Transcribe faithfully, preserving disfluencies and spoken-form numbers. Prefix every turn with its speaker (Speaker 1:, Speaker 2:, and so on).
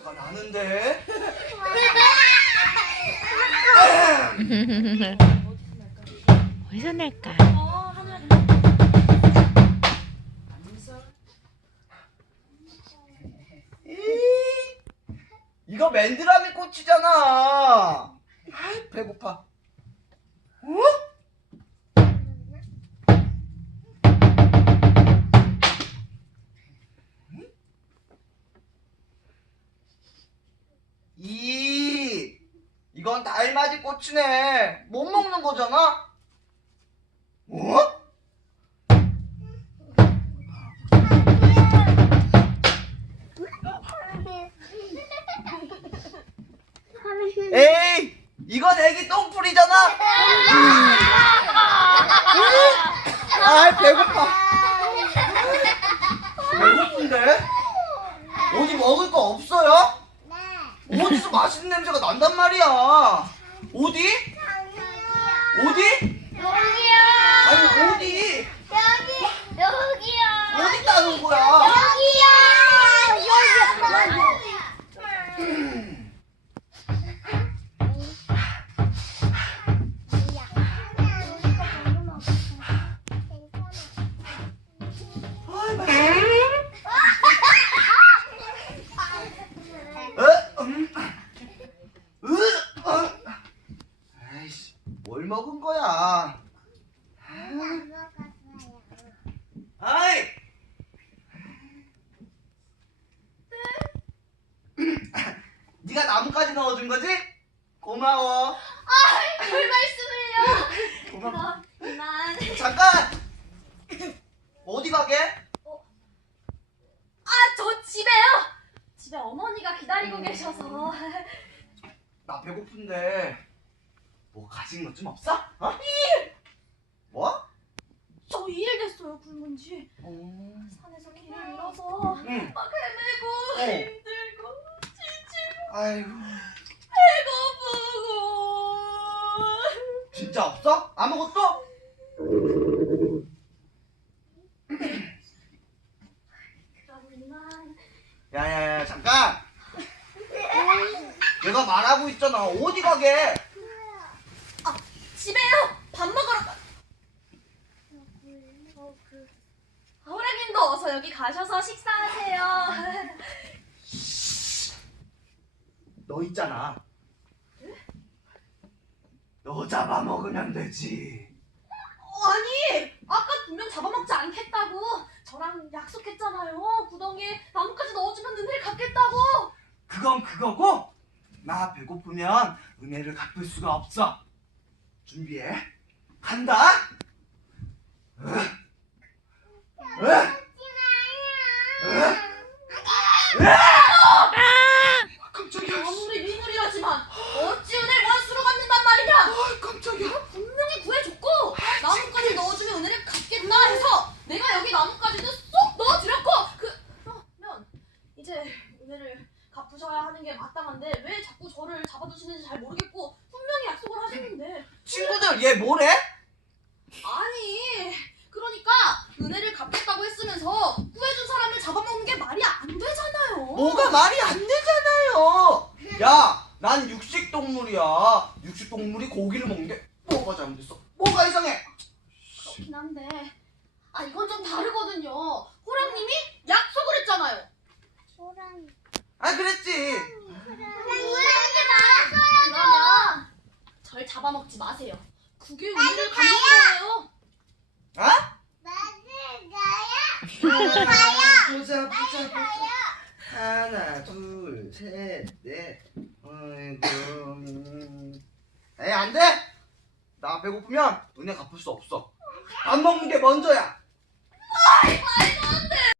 Speaker 1: 화가 나는데.
Speaker 2: 어디서 낼까?
Speaker 3: 어, 하늘아.
Speaker 1: 이, 이거 맨드라미 꽃이잖아. 아이, 배고파. 어? 이, 이건 달맞이 꽃이네. 못 먹는 거잖아. 어? 에이, 이건 애기 똥풀이잖아. 아, 배고파. 배고픈데? 어디 먹을 거 없어요? 어디서 맛있는 냄새가 난단 말이야. 어디? 어디?
Speaker 3: 여기요.
Speaker 1: 아니, 어디?
Speaker 3: 여기, 여기요.
Speaker 1: 어디 따는 거야?
Speaker 3: 여기요. 여기요.
Speaker 1: 아이, 맛있어. 어? 음. 으, 어. 에이씨, 뭘 먹은 거야? 아이! 네가 나뭇가지 넣어준 거지? 고마워.
Speaker 3: 아, 별 말씀을요.
Speaker 1: 고마워.
Speaker 3: 그럼 이만.
Speaker 1: 잠깐! 어디 가게?
Speaker 3: 아, 저 집에요. 집에 어머니가 기다리고 계셔서.
Speaker 1: 나 배고픈데 뭐 가진 것 좀 없어? 어? 뭐?
Speaker 3: 저 이 일 됐어요, 굶은 지.
Speaker 1: 어...
Speaker 3: 산에서 길을 잃어서
Speaker 1: 응.
Speaker 3: 막 헤매고
Speaker 1: 어.
Speaker 3: 힘들고 지치고
Speaker 1: 아이고,
Speaker 3: 배고프고.
Speaker 1: 진짜 없어? 아무것도?
Speaker 3: 그럼 이만.
Speaker 1: 야야야, 잠깐! 내가 말하고 있잖아. 어디 가게?
Speaker 3: 아, 집에요. 밥 먹으러 가. 어, 그 호랑님도 어서 여기 가셔서 식사하세요.
Speaker 1: 너 있잖아. 너 잡아먹으면 되지.
Speaker 3: 어, 아니, 아까 분명 잡아먹지 않겠다고 저랑 약속했잖아요. 구덩이에 나뭇가지 넣어주면 은혜를 갚겠다고.
Speaker 1: 그건 그거고, 나 배고프면 은혜를 갚을 수가 없어. 준비해. 간다. 으. 으. 으. 으. 깜짝이야.
Speaker 3: 아무리 미물이라지만 어찌 은혜를 원수로 갚는단 말이냐.
Speaker 1: 아, 깜짝이야.
Speaker 3: 분명히 구해줬고 나뭇가지 넣어주면 은혜를 갚겠다 해서 내가 여기 나뭇가지도 쏙 넣어드렸고, 그러면 이제 은혜를 갚으셔야 하는 게 마땅한데 왜 자꾸 저를 잡아주시는지 잘 모르겠고 분명히 약속을 하셨는데.
Speaker 1: 친구들, 얘 뭐래?
Speaker 3: 아니, 그러니까 은혜를 갚겠다고 했으면서 구해준 사람을 잡아먹는 게 말이 안 되잖아요.
Speaker 1: 뭐가 말이 안 되잖아요. 야, 난 육식 동물이야. 육식 동물이 고기를 먹는 게 뭐가 잘못됐어? 뭐가 이상해?
Speaker 3: 그렇긴 한데, 아, 이건 좀 다르거든요. 호랑님이 약속을 했잖아요.
Speaker 1: 아, 그랬지.
Speaker 3: 그러면 절 잡아먹지 마세요. 그게 은혜를 갚는 거예요.
Speaker 1: 아?
Speaker 4: 나야.
Speaker 1: 보자, 보자, 보자. 하나, 둘, 셋, 넷. 아이고. 음. 에이, 안 돼. 나 배고프면 은혜 갚을 수 없어. 밥 먹는 게 먼저야.
Speaker 3: 말도 안